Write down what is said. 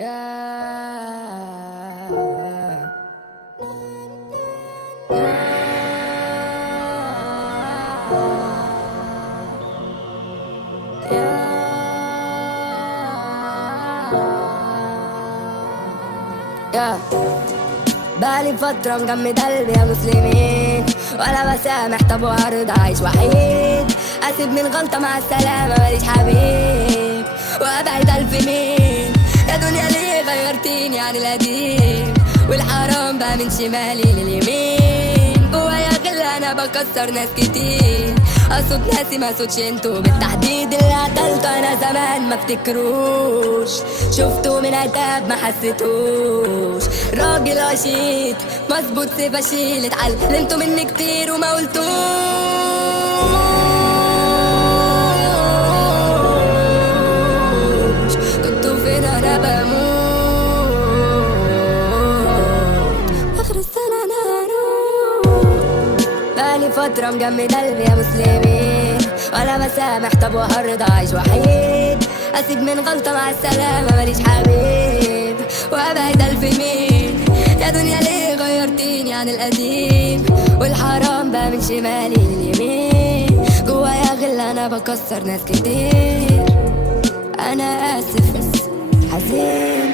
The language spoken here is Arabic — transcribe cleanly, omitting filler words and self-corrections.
بقالي فترة مجمد قلبي يا مسلمين، ولا بسامح طب وهرضى عايش وحيد. اسيب من غلطة مع السلامة ماليش حبيب، وابعد الف مين. يا دنيا ليه غيرتيني عن القديم، والحرام بقى من شمالي لليمين. جوايا غل انا بكسر ناس كتير، اقصد ناسي ما اقصدش انتوا بالتحديد. اللي قتلته انا زمان ما افتكروش، شفتوا من عتاب ما حسيتوش. راجل عشيت مظبوط سيف اشيل، اتعلمتوا مني كتير وما قلتوش. كنتوا فين انا بموت، اخر السنة انا هروح. بقالي فترة مجمد قلبي يا مسلمين، ولا بسامح طب وهرضى عايش وحيد. اسيب من غلطة مع السلامة ماليش حبيب، وابعد الف مين. يا دنيا ليه غيرتيني عن القديم، والحرام بقى من شمالي لليمين. جوايا غل انا بكسر ناس كتير، انا اسف بس حزين.